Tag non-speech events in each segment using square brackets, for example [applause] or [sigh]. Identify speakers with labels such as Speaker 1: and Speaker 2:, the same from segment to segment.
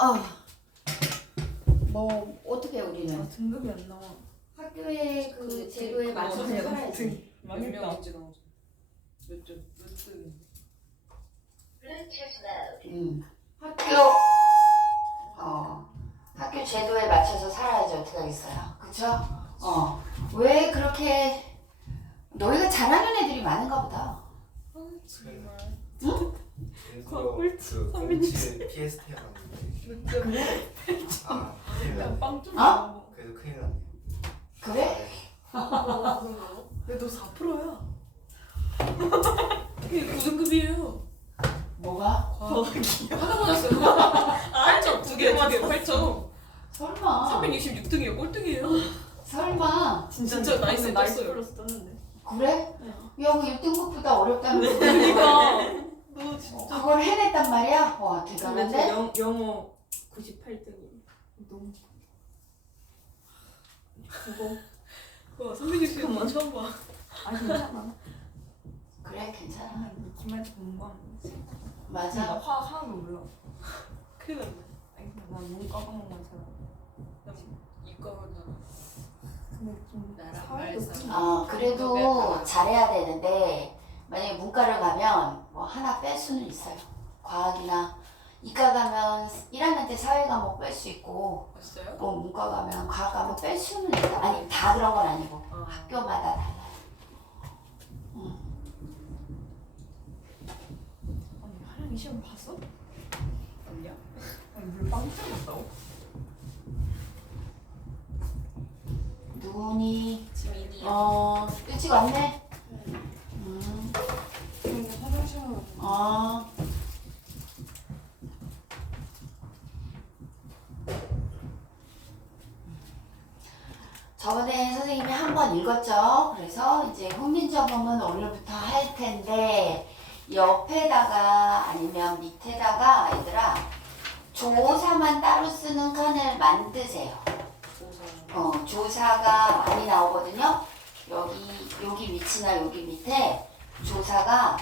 Speaker 1: 어. 뭐 어떻게
Speaker 2: 아,
Speaker 1: 우리는
Speaker 2: 등급이 안 나와.
Speaker 1: 학교의 그 제도에
Speaker 3: 그거
Speaker 1: 맞춰서
Speaker 2: 어떡해,
Speaker 1: 살아야지.
Speaker 3: 몇
Speaker 2: 망했다.
Speaker 3: 명인지 나오죠. 몇 점, 몇 등인지.
Speaker 1: 음. 학교 어 학교 제도에 맞춰서 살아야지 어떻게 하겠어요. 그쵸? 어. 왜 그렇게 너희가 잘하는 애들이 많은가 보다.
Speaker 2: 아, 정말. 꼴찌
Speaker 4: 그. 꼴찌 피해서 태어났는데
Speaker 2: 몇 점?
Speaker 4: 아 큰일
Speaker 2: 그냥
Speaker 4: 났네
Speaker 2: 빵 좀.
Speaker 1: 어?
Speaker 4: 그래도 큰일 났네
Speaker 1: 그래?
Speaker 2: 근데 너 4%야. 이게 9등급이에요.
Speaker 1: 뭐가?
Speaker 2: 하나 맞았어요. 아, 8점. 두 개, 두 개, 8점.
Speaker 1: 설마.
Speaker 2: 366등이에요. 꼴등이에요.
Speaker 1: 설마.
Speaker 2: 진짜 나이스
Speaker 5: 나이스
Speaker 2: 떴어요.
Speaker 5: 플러스 떴는데.
Speaker 1: 그래?
Speaker 5: 네.
Speaker 1: 야, 그 1등급보다 어렵다는 거.
Speaker 2: 그러니까. 너 진짜.
Speaker 1: 그걸 해냈단 말이야? 와,
Speaker 5: 근데
Speaker 1: 대단한데?
Speaker 5: 저 영, 영어 98등이에요. 너무 그거
Speaker 2: 와, 360.
Speaker 5: 잠깐만 처음 봐. 아 괜찮아.
Speaker 1: 그래, 괜찮아.
Speaker 5: 아, 기말도 공부하면 돼.
Speaker 1: 맞아.
Speaker 5: 나 화학 하나도 몰라.
Speaker 2: 큰일 났네.
Speaker 5: 아니 근데 난 과목만 잘.
Speaker 2: 나 이과나.
Speaker 5: 근데 좀
Speaker 3: 나랑
Speaker 5: 사회도. 좀-
Speaker 1: 어, 그래도 잘해야 되는데, 만약에 문과를 가면 뭐 하나 뺄 수는 있어요. 과학이나 이과 가면 1학년 때 사회 과목 뺄 수 있고,
Speaker 2: 아, 진짜요?
Speaker 1: 뭐 문과 가면 과학 과목 뺄 수는 있다. 아니, 다 그런 건 아니고,
Speaker 2: 아.
Speaker 1: 학교마다 달라요.
Speaker 5: 아니 하영이 시험 봤어?
Speaker 2: 아니야?
Speaker 5: 아니 물빵 뜯었다고?
Speaker 1: 눈이,
Speaker 3: 지민이요.
Speaker 1: 어, 일찍 왔네? 음,
Speaker 5: 그리고
Speaker 1: 어. 저번에 선생님이 한 번 읽었죠? 그래서 이제 훈민저범은 오늘부터 할 텐데 옆에다가 아니면 밑에다가 얘들아 조사만 따로 쓰는 칸을 만드세요. 어, 조사가 많이 나오거든요. 여기 여기 밑이나 여기 밑에 조사가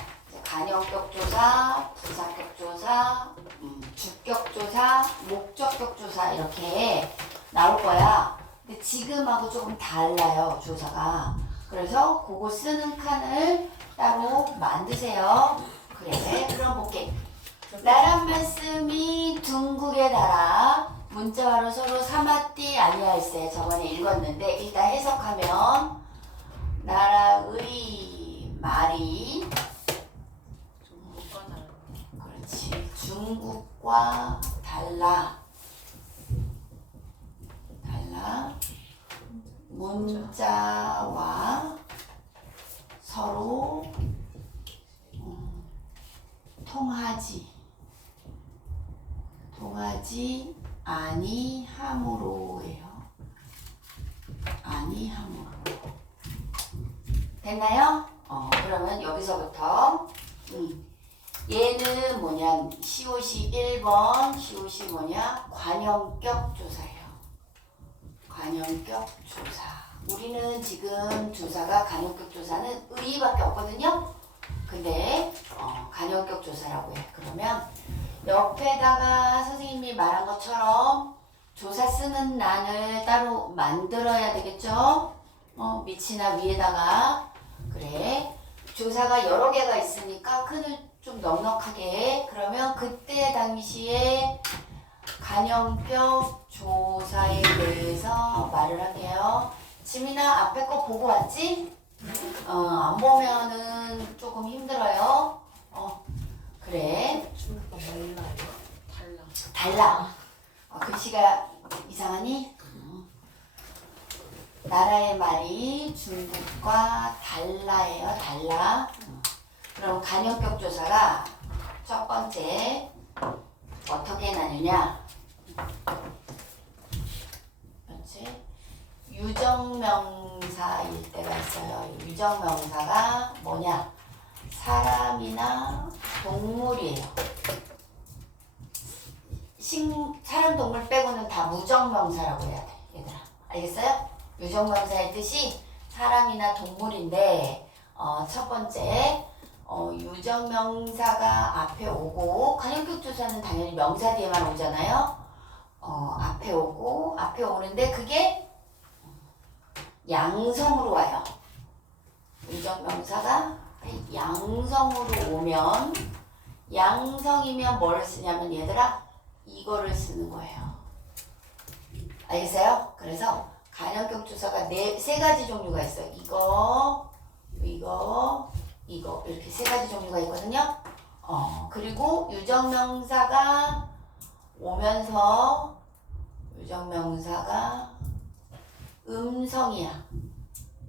Speaker 1: 이제 간형격 조사, 부사격 조사, 음, 주격 조사, 목적격 조사 이렇게 나올 거야. 근데 지금하고 조금 달라요 조사가. 그래서 그거 쓰는 칸을 따로 만드세요. 그래, 그럼 볼게. 나란 말씀이 둥국에 달아 문자와로 서로 사마띠 아니할세 저번에 읽었는데 일단 해석하면 나라의 말이
Speaker 3: 좀 뭔가 다른.
Speaker 1: 그렇지 중국과 달라. 달라. 문자와 서로 음, 통하지. 통하지 아니함으로예요. 아니함으로. 됐나요? 어 그러면 여기서부터 음. 얘는 뭐냐? 시옷이 1번 시옷이 뭐냐? 관형격 조사예요. 관형격 조사. 우리는 지금 조사가 관형격 조사는 의의밖에 없거든요. 근데 어, 관형격 조사라고 해. 그러면 옆에다가 선생님이 말한 것처럼 조사 쓰는 란을 따로 만들어야 되겠죠? 어, 밑이나 위에다가. 그래. 조사가 여러 개가 있으니까 큰을 좀 넉넉하게 그러면 그때 당시에 간형격 조사에 대해서 말을 할게요. 지민아 앞에 거 보고 왔지? 어, 안 보면은 조금 힘들어요. 어, 그래.
Speaker 3: 달라요. 달라.
Speaker 1: 달라. 어, 글씨가 이상하니? 어. 나라의 말이 중국과 달라예요. 달라. 어. 그럼 간형격 조사가 첫 번째 어떻게 나누냐? 그렇지? 유정명사일 때가 있어요. 유정명사가 뭐냐? 사람이나 동물이에요. 식, 사람 동물 빼고는 다 무정명사라고 해야 돼 얘들아 알겠어요? 유정명사의 뜻이 사람이나 동물인데 어, 첫 번째 어, 유정명사가 앞에 오고 관형격 조사는 당연히 명사 뒤에만 오잖아요 어, 앞에 오고 앞에 오는데 그게 양성으로 와요. 의정명사가 양성으로 오면 양성이면 뭘 쓰냐면 얘들아 이거를 쓰는 거예요. 알겠어요? 그래서 간형격 조사가 네 세 가지 종류가 있어요. 이거, 이거, 이거 이렇게 세 가지 종류가 있거든요. 어 그리고 유정명사가 오면서 유정명사가 음성이야.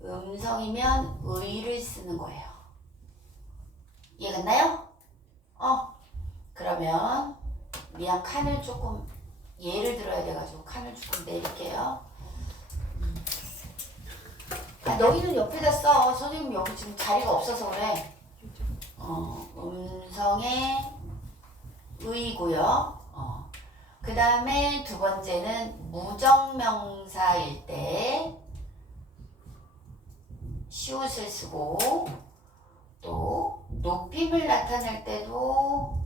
Speaker 1: 음성이면 의를 쓰는 거예요. 이해갔나요? 어 그러면 미안 칸을 조금 예를 들어야 돼가지고 칸을 조금 내릴게요. 아, 너희는 옆에다 써. 선생님 여기 지금 자리가 없어서 그래. 어, 음성의 의고요. 어. 그 다음에 두 번째는 무정명사일 때 시옷을 쓰고 또 높임을 나타낼 때도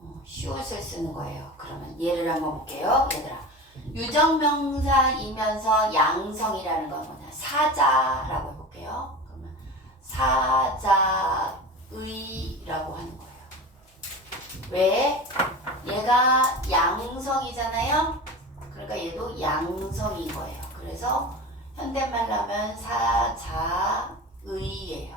Speaker 1: 어, 시옷을 쓰는 거예요. 그러면 예를 한번 볼게요. 얘들아. 유정명사이면서 양성이라는 건 뭐냐? 사자라고 해볼게요. 그러면 사자의라고 하는 거예요. 왜? 얘가 양성이잖아요. 그러니까 얘도 양성인 거예요. 그래서 현대말로 하면 사자의예요.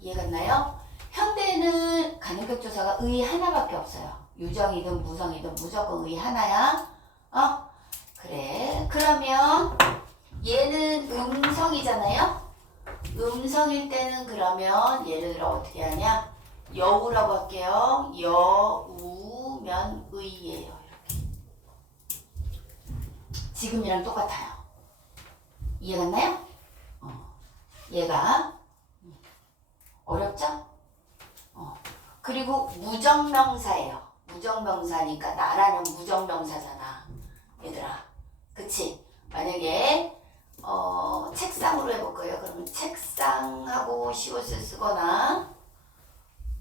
Speaker 1: 이해갔나요? 현대는 간접격 조사가 의 하나밖에 없어요. 유정이든 무성이든 무조건 의 하나야. 어? 그래. 그러면 얘는 음성이잖아요. 음성일 때는 그러면 예를 어떻게 하냐? 여우라고 할게요. 여우면 의예요. 이렇게. 지금이랑 똑같아요. 이해갔나요? 어. 얘가 어렵죠? 어. 그리고 무정명사예요. 무정명사니까 나라는 무정명사잖아. 얘들아. 그치? 만약에 어, 책상으로 해볼 거예요. 그러면 책상하고 시옷을 쓰거나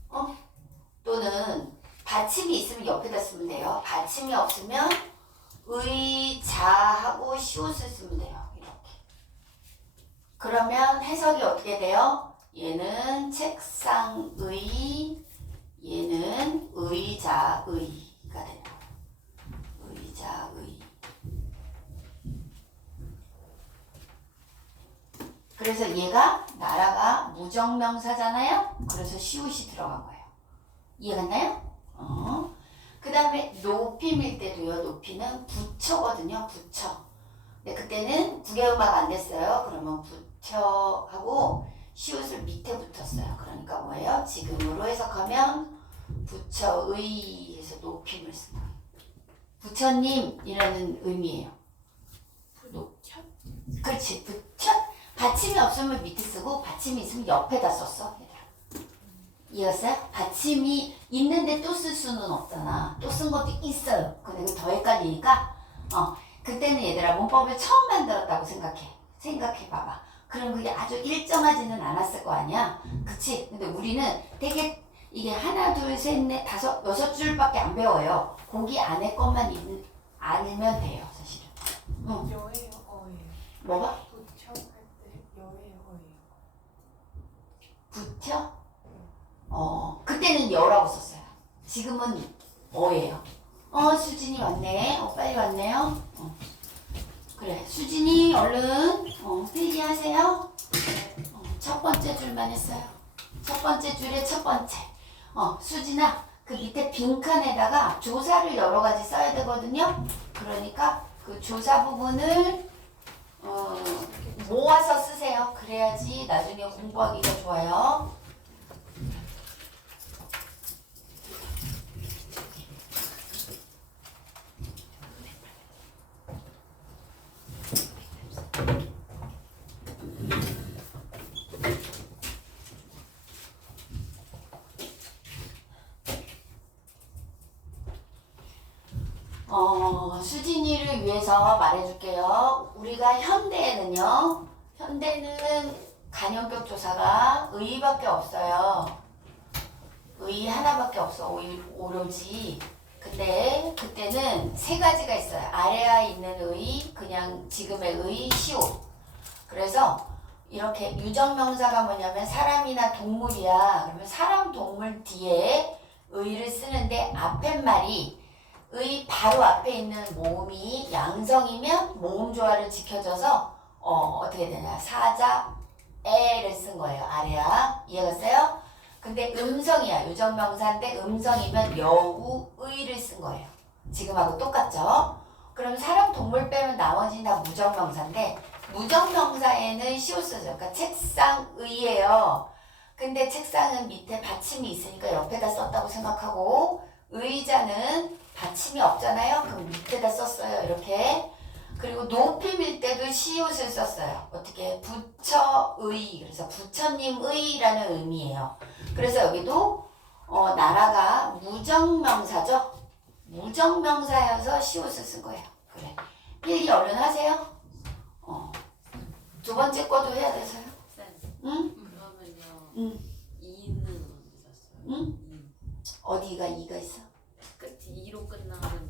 Speaker 1: 어? 또는 받침이 있으면 옆에다 쓰면 돼요. 받침이 없으면 의자하고 시옷을 쓰면 돼요. 이렇게. 그러면 해석이 어떻게 돼요? 얘는 책상의, 얘는 의자의가 거예요. 의자의. 그래서 얘가 나라가 무정명사잖아요. 그래서 시옷이 들어간 거예요. 이해갔나요? 어. 그 다음에 높임일 때도요. 높이는 부처거든요. 부처. 근데 그때는 국외음악 안 됐어요. 그러면 부처하고 시옷을 밑에 붙었어요. 그러니까 뭐예요? 지금으로 해석하면 부처의 해서 높임을 쓴다. 부처님 이라는 의미예요.
Speaker 5: 부처?
Speaker 1: 그렇지. 부처. 받침이 없으면 밑에 쓰고 받침이 있으면 옆에다 썼어. 이해갔어요? 받침이 있는데 또 쓸 수는 없잖아. 또 쓴 것도 있어요. 근데 그더 헷갈리니까 어 그때는 얘들아 문법을 처음 만들었다고 생각해. 생각해 봐봐. 그럼 그게 아주 일정하지는 않았을 거 아니야. 그치? 근데 우리는 되게 이게 하나, 둘, 셋, 넷, 다섯, 여섯 줄밖에 안 배워요. 거기 안에 것만 있, 알면 돼요, 사실은. 응.
Speaker 5: 여예요, 어예요.
Speaker 1: 뭐가?
Speaker 5: 9표? 어,
Speaker 1: 그때는 여라고 썼어요. 지금은 어예요. 어, 수진이 왔네. 어, 빨리 왔네요. 어. 그래, 수진이 얼른 어, 필기하세요. 어, 첫 번째 줄만 했어요. 첫 번째 줄의 첫 번째. 어, 수진아, 그 밑에 빈칸에다가 조사를 여러 가지 써야 되거든요. 그러니까 그 조사 부분을 어, 모아서 쓰세요. 그래야지 나중에 공부하기가 좋아요. 어, 수진이를 위해서 말해줄게요. 우리가 현대에는요, 현대는 간염격 조사가 의밖에 없어요. 의 하나밖에 없어. 오- 오로지 근데 그때는 세 가지가 있어요. 아래에 있는 의, 그냥 지금의 의, 시옷. 그래서 이렇게 유정명사가 뭐냐면 사람이나 동물이야. 그러면 사람, 동물 뒤에 의를 쓰는데 앞에 말이 의 바로 앞에 있는 모음이 양성이면 모음 조화를 지켜줘서 어, 어떻게 되냐. 사자, 에를 쓴 거예요. 아래야. 이해갔어요? 근데 음성이야. 유정명사인데 음성이면 여우, 의를 쓴 거예요. 지금하고 똑같죠? 그럼 사람, 동물 빼면 나머지는 다 무정명사인데 무정명사에는 시옷 쓰죠. 그러니까 책상, 의예요. 근데 책상은 밑에 받침이 있으니까 옆에다 썼다고 생각하고 의자는 받침이 없잖아요. 그럼 밑에다 썼어요. 이렇게. 그리고 밀 때도 시옷을 썼어요. 어떻게 부처의 그래서 부처님의라는 의미예요. 그래서 여기도 어, 나라가 무정명사죠. 무정명사여서 시옷을 쓴 거예요. 그래. 필기 얼른 하세요. 어. 두 번째 거도 해야 돼서요.
Speaker 3: 쌤
Speaker 1: 응?
Speaker 3: 그러면요
Speaker 1: 응.
Speaker 3: 이는 샀어요?
Speaker 1: 응?
Speaker 3: 이.
Speaker 1: 어디가 이가 있어?
Speaker 3: 끝이 2로 끝나면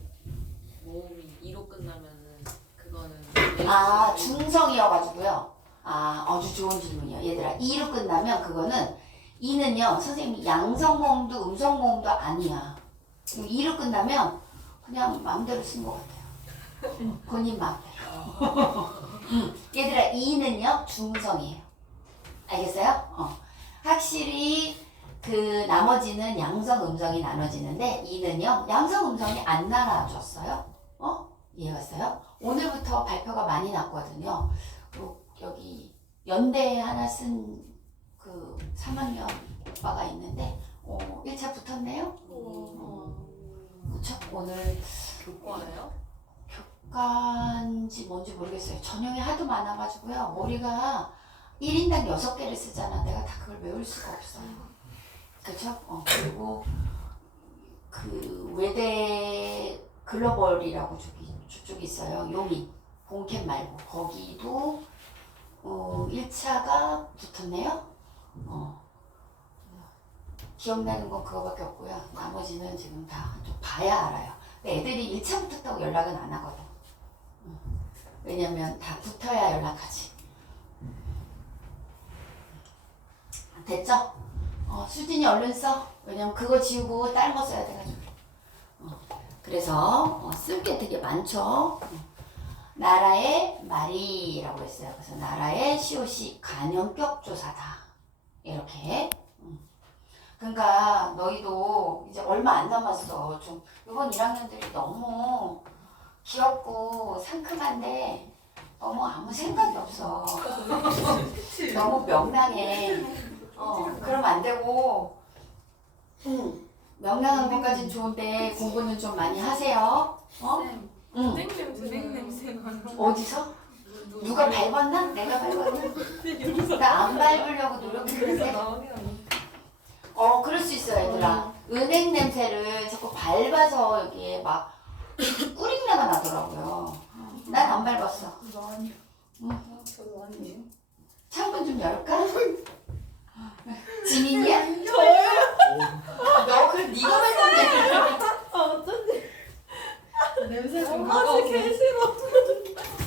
Speaker 3: 모음이 2로 끝나면은 그거는
Speaker 1: 아 중성이어가지고요. 아 아주 좋은 질문이요. 얘들아 2로 끝나면 그거는 2는요 선생님이 양성모음도 음성모음도 아니야. 2로 끝나면 그냥 마음대로 쓴 것 같아요. [laughs] 본인 마음대로. [laughs] 음, 얘들아 2는요 중성이에요. 알겠어요? 어. 확실히 그 나머지는 양성 음성이 나눠지는데 2는요 양성 음성이 안 나눠졌어요. 어? 이해갔어요? 오늘부터 발표가 많이 났거든요. 요- 여기 연대에 하나 쓴 그 3학년 오빠가 있는데 어, 1차 붙었네요? 그쵸? 오늘
Speaker 3: 교과예요?
Speaker 1: 교과인지 뭔지 모르겠어요. 전형이 하도 많아가지고요. 머리가 1인당 6개를 쓰잖아. 내가 다 그걸 외울 수가 없어요. 그쵸? 어, 그리고 그 외대 글로벌이라고 저기 저쪽에 있어요. 요미 본캠 말고 거기도 어, 1차가 붙었네요. 어. 기억나는 건 그거밖에 없고요. 나머지는 지금 다 좀 봐야 알아요. 애들이 1차 붙었다고 연락은 안 하거든. 음. 왜냐면 다 붙어야 연락하지. 됐죠? 어, 수진이 얼른 써. 왜냐면 그거 지우고 다른 거 써야 돼가지고. 어, 그래서 어, 쓸게 되게 많죠. 어. 나라의 말이라고 했어요. 그래서 나라의 시옷이 간형격 조사다. 이렇게. 음. 그러니까 너희도 이제 얼마 안 남았어. 좀 이번 1학년들이 너무 귀엽고 상큼한데 너무 아무 생각이 없어. 너무 명랑해. 어, 그러면 안 되고, 응. 명랑한 것까진 좋은데 공부는 좀 많이 하세요. 어? 응.
Speaker 5: 은행 냄새 은행 냄새 나는
Speaker 1: 어디서? 누가 밟았나? 내가 밟았나? 나 안 밟으려고 노력했는데. 어, 그럴 수 있어, 얘들아. 은행 냄새를 자꾸 밟아서 여기에 막 뿌린내가 나더라고요. 난 안 밟았어.
Speaker 2: 저도 아니에요.
Speaker 1: 창문 좀 열까? 지민이야?
Speaker 4: 오,
Speaker 1: 너 그럼 네가 밟았네.
Speaker 5: 아 어쩐지
Speaker 2: 냄새
Speaker 5: 좀아
Speaker 2: 가까워.
Speaker 5: 진짜 개 싫어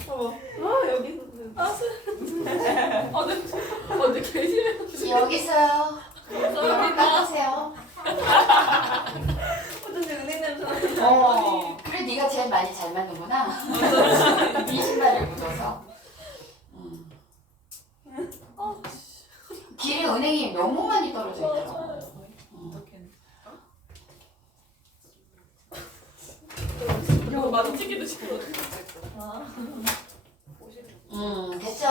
Speaker 5: 어머 아 여기서 아아 냄새 아 근데 개 싫어
Speaker 1: 여기 있어요. 여기 닦으세요.
Speaker 5: 어쩐지 은행 냄새 나는
Speaker 1: 어. 그래 네가 제일 많이 잘 맞는구나. 네 신발을 묻어서. 음. 길에 은행이 너무 많이 떨어져 있더라고.
Speaker 3: 어떻게
Speaker 5: 이거 만지기도 싫어
Speaker 1: 음, 됐죠?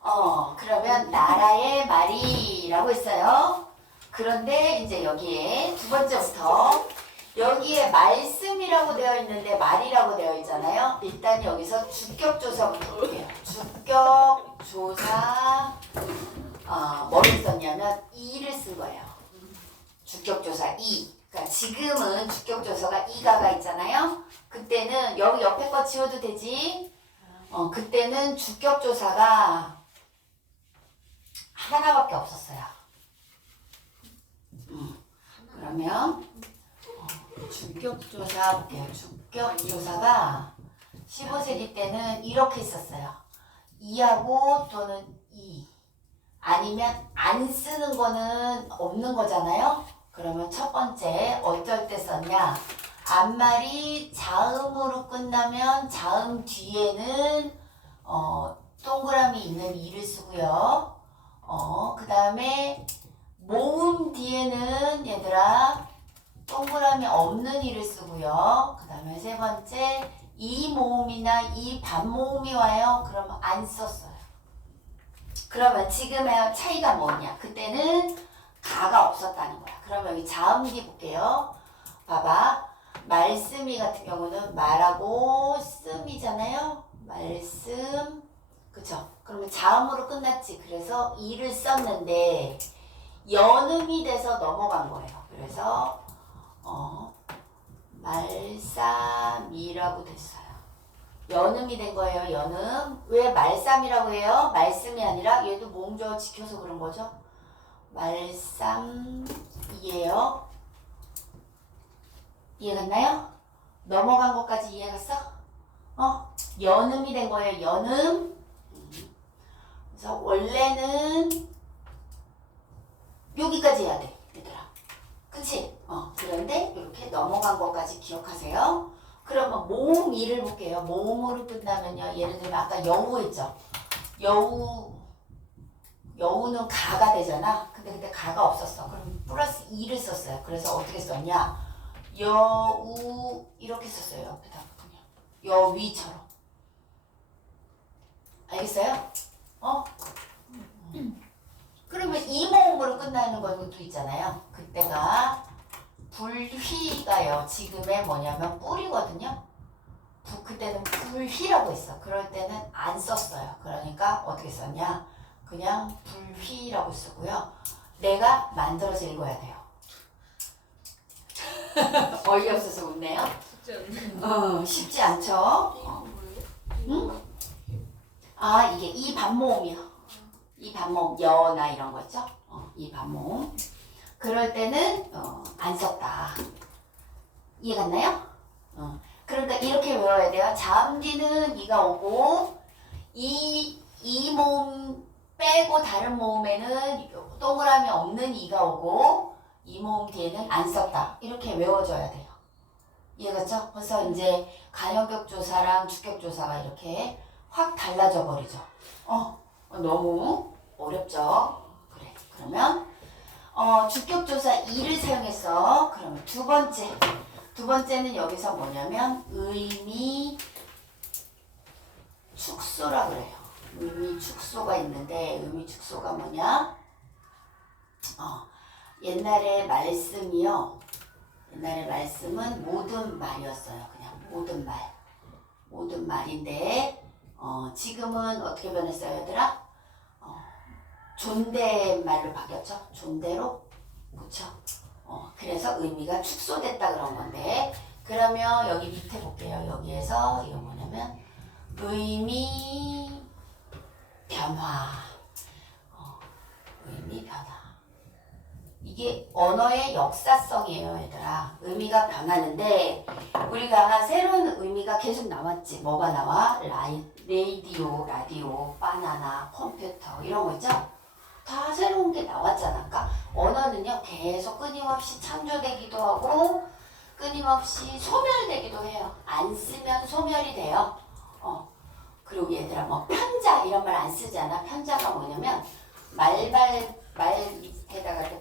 Speaker 1: 어, 그러면 나라의 말이라고 했어요. 그런데 이제 여기에 두 번째부터 여기에 말씀이라고 되어 있는데 말이라고 되어 있잖아요. 일단 여기서 주격 조사부터 볼게요. 주격 조사 어, 뭐를 썼냐면 이를 쓴 거예요. 주격조사 이. 그러니까 지금은 주격조사가 이가가 있잖아요. 그때는 여기 옆에 거 지워도 되지. 어, 그때는 주격조사가 하나밖에 없었어요. 음, 그러면 어, 주격조사 볼게요. 주격조사가 15세기 때는 이렇게 있었어요. 2하고 또는 2. 아니면 안 쓰는 거는 없는 거잖아요. 그러면 첫 번째 어떨 때 썼냐? 앞말이 자음으로 끝나면 자음 뒤에는 어, 동그라미 있는 이를 쓰고요. 어, 그 다음에 모음 뒤에는 얘들아 동그라미 없는 이를 쓰고요. 그 다음에 세 번째 이 모음이나 이 반모음이 와요. 그러면 안 썼어요. 그러면 지금의 차이가 뭐냐? 그때는 가가 없었다는 거야. 그러면 여기 자음기 볼게요. 봐봐. 말씀이 같은 경우는 말하고 씀이잖아요. 말씀. 그쵸? 그러면 자음으로 끝났지. 그래서 이를 썼는데 연음이 돼서 넘어간 거예요. 그래서 어 말쌈이라고 됐어요. 연음이 된 거예요. 연음. 왜 말쌈이라고 해요? 말씀이 아니라 얘도 몸져 지켜서 그런 거죠. 말쌈이에요. 이해갔나요? 넘어간 것까지 이해갔어? 어? 연음이 된 거예요. 연음. 음. 그래서 원래는 여기까지 해야 돼, 얘들아. 그치? 어, 그런데 이렇게 넘어간 것까지 기억하세요. 그러면 모음 이를 볼게요. 모음으로 끝나면요. 예를 들면 아까 여우 했죠. 여우, 여우는 가가 되잖아. 근데 그때 가가 없었어. 그럼 플러스 이를 썼어요. 그래서 어떻게 썼냐? 여우 이렇게 썼어요. 옆에다 그냥 여위처럼. 알겠어요? 어? 그러면 이 모음으로 끝나는 것도 있잖아요. 그때가 불휘가요. 지금의 뭐냐면 뿌리거든요. 부, 그때는 불휘라고 했어. 그럴 때는 안 썼어요. 그러니까 어떻게 썼냐? 그냥 불휘라고 쓰고요. 내가 만들어서 읽어야 돼요. [laughs] 어이없어서 웃네요. 어, 쉽지 않죠? 어. 응? 아, 이게 이 반모음이요. 이 반모음, 여나 이런 거 있죠? 어, 이 반모음. 그럴 때는 어, 안 썼다. 이해갔나요? 어. 그러니까 이렇게 외워야 돼요. 뒤는 이가 오고 이, 이 모음 빼고 다른 모음에는 동그라미 없는 이가 오고 이 모음 뒤에는 안 썼다. 이렇게 외워줘야 돼요. 이해갔죠? 벌써 이제 간역격 조사랑 주격 조사가 이렇게 확 달라져 버리죠. 어, 어, 너무 어렵죠? 그래. 그러면 어, 주격 조사 2를 사용했어. 그러면 두 번째. 두 번째는 여기서 뭐냐면 의미 축소라 그래요. 의미 축소가 있는데 의미 축소가 뭐냐? 어, 옛날에 말씀이요. 옛날에 말씀은 모든 말이었어요. 그냥 모든 말. 모든 말인데 어, 지금은 어떻게 변했어요, 얘들아? 어, 존댓말로 바뀌었죠? 존대로? 그쵸? 어, 그래서 의미가 축소됐다 그런 건데 그러면 여기 밑에 볼게요. 여기에서 이거 뭐냐면 의미 변화. 어, 의미 변화. 이게 언어의 역사성이에요, 얘들아. 의미가 변하는데 우리가 새로운 의미가 계속 나왔지. 뭐가 나와? 라이, 레이디오, 라디오, 바나나, 컴퓨터 이런 거 있죠? 다 새로운 게 나왔잖아. 그러니까 언어는요 계속 끊임없이 창조되기도 하고 끊임없이 소멸되기도 해요. 안 쓰면 소멸이 돼요. 어. 그리고 얘들아 뭐 편자 이런 말 안 쓰잖아. 편자가 뭐냐면 말발 말 밑에다가 이렇게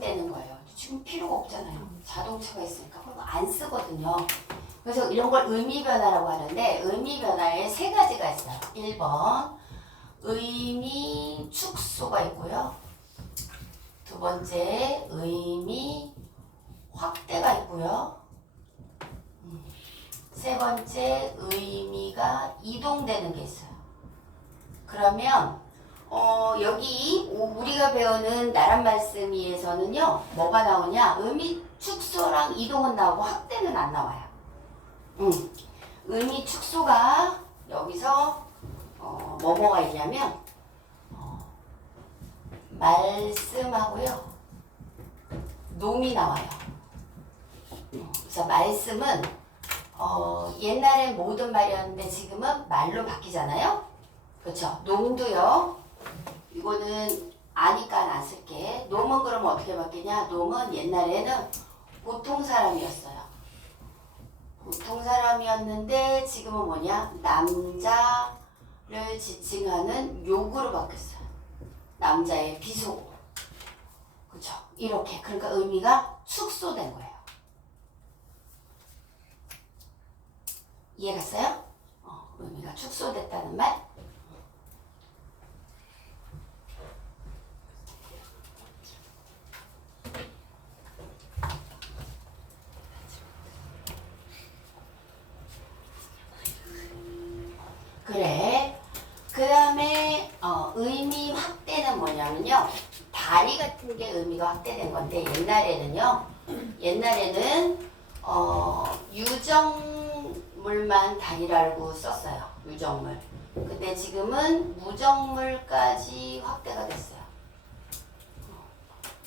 Speaker 1: 떼는 거예요. 지금 필요가 없잖아요. 자동차가 있으니까 그거 안 쓰거든요. 그래서 이런 걸 의미 변화라고 하는데 의미 변화에 세 가지가 있어요. 1번 의미 축소가 있고요. 두 번째 의미 확대가 있고요. 음, 세 번째 의미가 이동되는 게 있어요. 그러면 어, 여기 오- 우리가 배우는 나란 말씀이에서는요 뭐가 나오냐 의미 축소랑 이동은 나오고 확대는 안 나와요. 음, 의미 축소가 여기서 어, 뭐뭐가 있냐면 어, 말씀하고요 놈이 나와요. 어, 자, 말씀은 어, 옛날엔 모든 말이었는데 지금은 말로 바뀌잖아요. 그렇죠? 놈도요. 이거는 아니까 안 쓸게. 놈은 그럼 어떻게 바뀌냐? 놈은 옛날에는 보통 사람이었어요. 보통 사람이었는데 지금은 뭐냐? 남자 를 지칭하는 욕으로 바뀌었어요. 남자의 비속. 그렇죠? 이렇게 그러니까 의미가 축소된 거예요. 이해갔어요? 어, 의미가 축소됐다는 말. 그래. 그 다음에 어, 의미 확대는 뭐냐면요. 다리 같은 게 의미가 확대된 건데 옛날에는요. 옛날에는 어, 유정물만 다리라고 썼어요. 유정물. 근데 지금은 무정물까지 확대가 됐어요.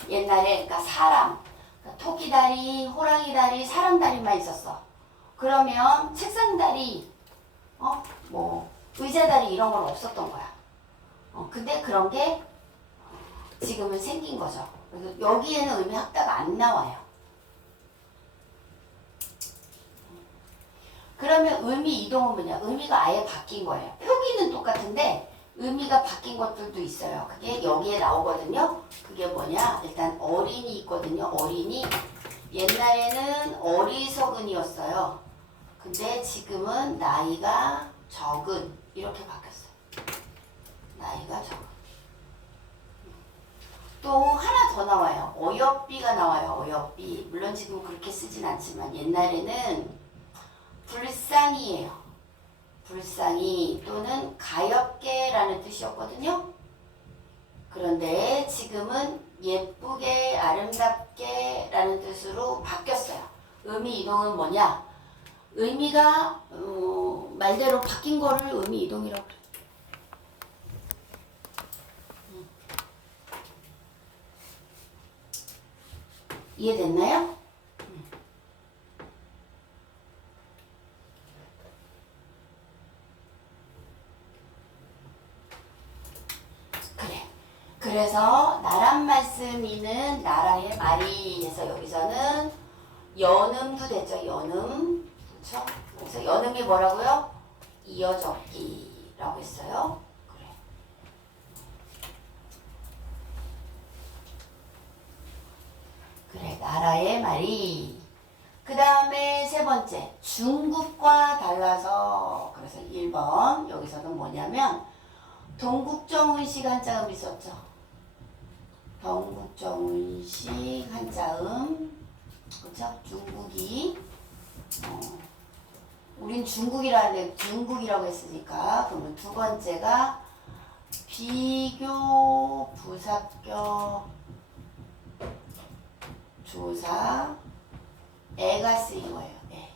Speaker 1: 옛날에 그러니까 사람, 그러니까 토끼 다리, 호랑이 다리, 사람 다리만 있었어. 그러면 책상 다리, 어, 뭐 의자 다리 이런 건 없었던 거야. 어, 근데 그런 게 지금은 생긴 거죠. 그래서 여기에는 의미 확대가 안 나와요. 그러면 의미 이동은 뭐냐? 의미가 아예 바뀐 거예요. 표기는 똑같은데 의미가 바뀐 것들도 있어요. 그게 여기에 나오거든요. 그게 뭐냐? 일단 어린이 있거든요. 어린이. 옛날에는 어리석은이었어요. 근데 지금은 나이가 적은 이렇게 바뀌었어요. 나이가 적은. 또 하나 더 나와요. 어여삐가 나와요. 어여삐. 물론 지금 그렇게 쓰진 않지만 옛날에는 불쌍이에요. 불쌍이 또는 가엾게라는 뜻이었거든요. 그런데 지금은 예쁘게 아름답게 라는 뜻으로 바뀌었어요. 의미 이동은 뭐냐? 의미가 어, 말대로 바뀐 거를 의미 이동이라고 그래요. 이해됐나요? 그래. 그래서 나란 말씀이는 나라의 말이 해서 여기서는 연음도 됐죠. 연음. 그렇죠? 그래서 연음이 뭐라고요? 이어적기라고 했어요. 그래. 그래. 나라의 말이 그 다음에 세 번째 중국과 달라서 그래서 1번 여기서는 뭐냐면 동국정운식 한자음 있었죠. 동국정운식 한자음 그쵸? 중국이 어, 우린 중국이라는데 중국이라고 했으니까 그러면 두 번째가 비교 부사격 조사 애가 쓰인 거예요. 애.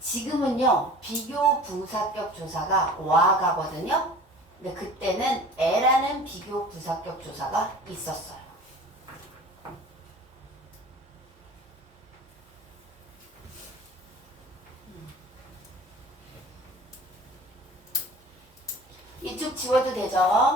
Speaker 1: 지금은요 비교 부사격 조사가 와가거든요. 근데 그때는 애라는 비교 부사격 조사가 있었어요. 이쪽 지워도 되죠?